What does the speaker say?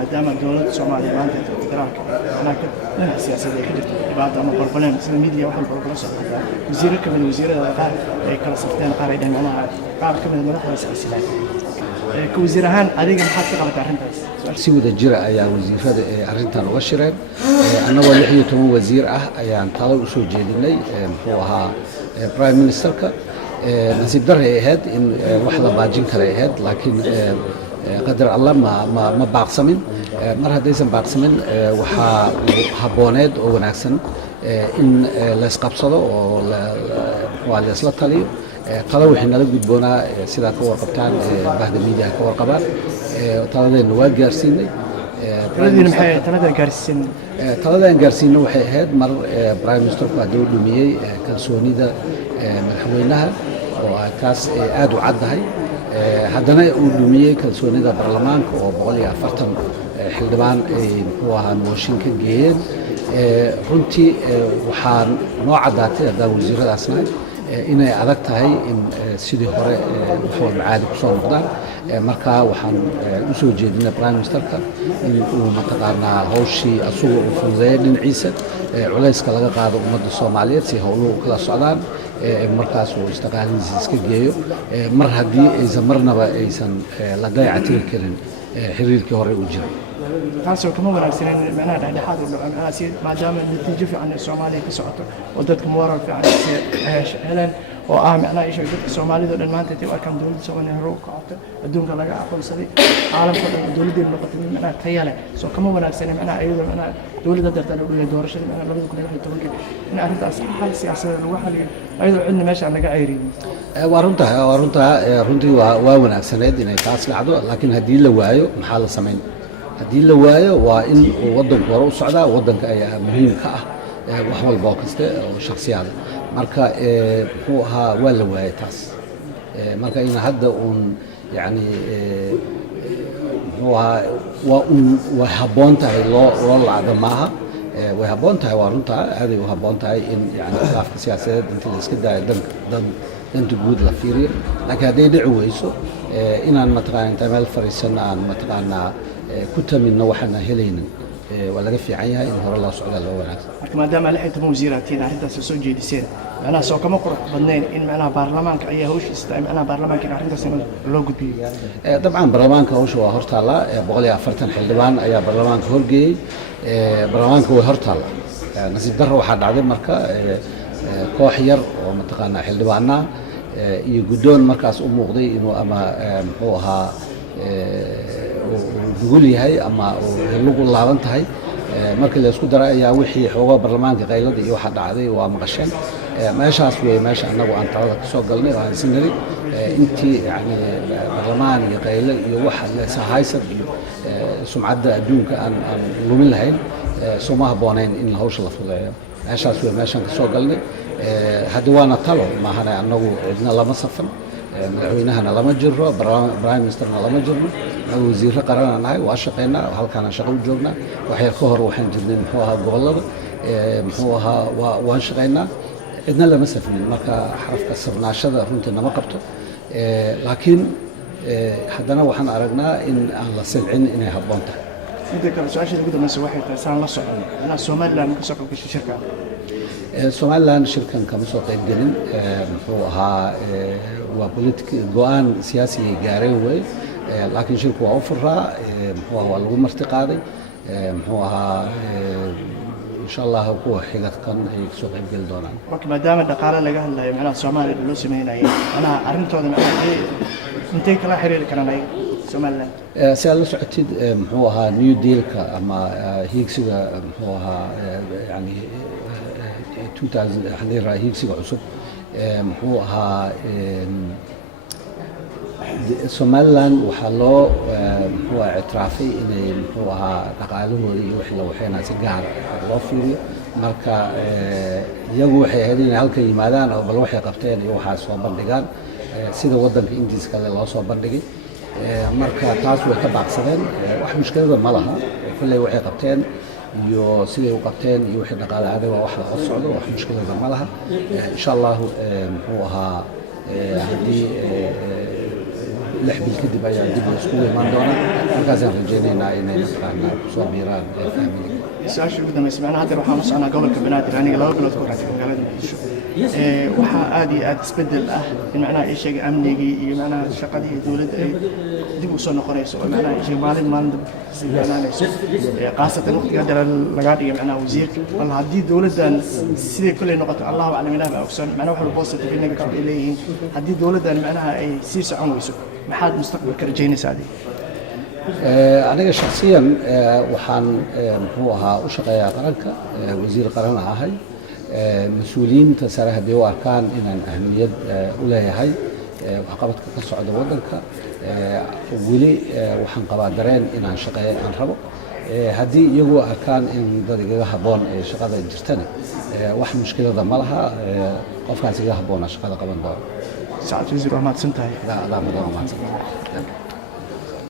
maadaama dowladda Soomaaliya maanta federaalka anaga siyaasadda ka jirto dhibaato ama problem sida media wax walba kala socda wasiirro ka mid wasiirada qaar ay kala safteen qaar ay dhananaha qaar ka mid madaxda siyaasiyiin ka wasiir ahaan adiga maxaad ka qabatay arrintaas si wada jira ayaa wasiirada arrintan uga shireen annagoo 16 wasiir ah ayaan talo u soo jeedinay muxuu ahaa prime ministerka nasiib darro ay ahayd in wax la baajin kara ay ahayd laakiin qadar Allah ma baaqsamin mar haddaysan baaqsamin waxaa habooneed oo wanaagsan in la isqabsado oo la isla taliyo talo wixii nala gudboonaa sidaa ka warqabtaan bahda miidiyaha ka warqabaan taladeena waa gaarsiinay taladan gaarsiinay waxay ahayd mar prime ministerku hadduu dhumiyey kalsoonida madaxweynaha oo taas aad u caddahay haddana uu dhumiyey kalsoonida baarlamaanka oo 140 xildhibaan ay muxuu ahaa mooshin ka geeyeen runtii waxaan noo caddaatay haddaan wasiiradaasnahay inay adag tahay in sidii hore wax walba caadi ku soo noqdaan markaa waxaan u soo jeedinay prime ministerka in uu mataqaanaa hawshii asugu u fududeeyo dhinaciisa culayska laga qaado ummadda Soomaaliyeed si howluhu kala socdaan markaas uu istiqaalihiisa iska geeyo mar haddii aysan marnaba aysan la dayactiri karin xiriirkii hore u jiray taasoo kama wanaagsaneyn macnaha dhexdhexaad u dhaco macnaha si maadaama natiijo fiican ee Soomaaliya ka socoto oo dadka moral fiican heleen oo macnaha isha dadka Soomaalida dhan maanta ay arkaan dawladda Soomaaliya hore u kacdo adduunka laga aqoonsaday caalamka dhan dawladda noqotay macnaha tayale soo kama wanaagsaneyn macnaha ayadoo macnaha dawladda dartaa u dhigay doorashada macnaha 2019 in arrintaas xal siyaasadeed lagu xaliyo ayadoo cidna meesha naga ceyrin runtii waa wanaagsaneyd inay taas dhacdo laakiin haddii la waayo maxaa la sameyn haddii la waayo waa in waddanku hore u socdaa waddanka ayaa muhiim ka ah wax walba oo kaste oo shakhsiyaada marka muxuu ahaa waa la waayay taas marka in hadda uun yani muxuu ahaa waa habboon tahay loo lacdo maaha way habboon tahay waa runtaa aaday u habboon tahay in yani khilaafka siyaasadeed inta la iska daayo danta guud la fiiriyo laakiin hadday dhici weyso inaan mataqaana inta meel fariisano aan mataqaanaa ku taminno waxaan helaynin waa laga fiican yahay in hore loo socdo loo wanaagsan marka maadaama 16 wasiiraatiin arrintaas soo jeediseen macnaha soo kama qurux badnayn in macnaha baarlamaanka ayaa hawshiisa tahay macnaha baarlamaanka in arrintaas loo gudbiyo dabcan baarlamaanka hawsha waa hortaala 140 xildhibaan ayaa baarlamaanka horgeeyey baarlamaanka way hortaala nasiib darro waxaa dhacday marka koox yar oo mataqaanaa xildhibaana iyo guddoon markaas u muuqday inuu ama muxuu ahaa dugul yahay ama lagu laaban tahay markii la isku daray ayaa wixii xoogaa baarlamaanka qaylada iyo waxa dhacday waa maqasheen meeshaas way meesha annagu aan talada ka soo galnay oo aan sinari intii yani baarlamaan iyo qaylo iyo waxa la sahaysad iyo sumcadda adduunka aan lumin lahayn soo habboonayn in hawsha la fudeeyo meeshaas way meeshan ka soo galnay hadda waana talo maahane annagu cidna lama safan madaxweynahana lama jiro prime ministerna lama jirno wasiirro qaran nahay waa shaqeynaa halkaan shaqo u joognaa waxay ka hor waxaan jirnay muxuu ahaa gobolada muxuu ahaa waan shaqeynaa cidna lama safnin marka xarafka safnaashada runtii nama qabto laakiin haddana waxaan aragnaa in aan la silcin inay habboon tahay midda kale su-aasheeda ugu dambaysa waxay tahay saan la socono macnaha Somaliland ka soo qaybgashay shirka Somaliland shirkan kama soo qayb gelin muxuu ahaa waa go'aan siyaasi gaareen way laakiin shirku waa u furaa muxuu ahaa waa lagu marti qaaday muxuu ahaa insha Allah kuwa xigadkan ay soo qayb gali doonaan marka maadaama dhaqaale laga hadlayo macnaha Soomaaliya loo sameeyay macnaha arrintooda macnaha intee kala xiriir karaan Somaliland si aad la socotid muxuu ahaa new dealka ama hiigsiga muxuu ahaa yani 2000 xilliga hiigsiga cusub muxuu ahaa Somaliland waxaa loo muxuu ictiraafay inay muxuu ahaa dhaqaalahooda iyo wixii la waxayna si gaar loo fiiriyo marka iyagu waxay ahayd inay halka yimaadaan oo bal waxay qabteen iyo waxa soo bandhigaan sida wadanka Ingiriiska kale loo soo bandhigay marka taas way ka baaqsadeen wax mushkilada ma laha kulay waxay qabteen iyo sidii u qabteen iyo wixii dhaqaalaha waa wax la socdo wax mushkilada ma laha insha Allah muxuu ahaa hadii 6 bil kadib ayaa dib la iskugu imaan doona markaasaan rajaynaynaa inay mataqaanaa kusoo biiraan faamiliga su-aasha ugu dambaysa macnaha hadda waxaan u soconaa gobolka banaadir aniga 2 bilood ku raacay magaalada muqdisho waxaa aad iyo aad isbedel ah in macnaha ay sheegay amnigii iyo macnaha shaqadii dowladda ay dib u soo noqonayso oo macnaha ay sheegay maalin sii yaraanayso qaasatan waqtiga hadda laga dhigay macnaha wasiirka bal haddii dowladdan sidee kulay noqoto allahu aclam ilaah baa ogsoon macnaha waxa positive iyo negative ay leeyihiin haddii dowladdan macnaha ay sii socon weyso maxaad mustaqbalka rajaynaysaa adiga aniga shakhsiyan waxaan muxuu ahaa u shaqeeyaa qaranka wasiir qaran ahay mas-uuliyiinta sare haddii u arkaan inaan ahmiyad u leeyahay waxqabadka ka socda waddanka weli waxaan qabaa dareen inaan shaqeeyo aan rabo haddii iyagu arkaan in dad igaga habboon ee shaqada jirtana wax mushkilada ma laha qofkaas igaga habboona shaqada qaban doona sacad wasiir waa mahadsan tahay adaa mudan waa mahadsantahay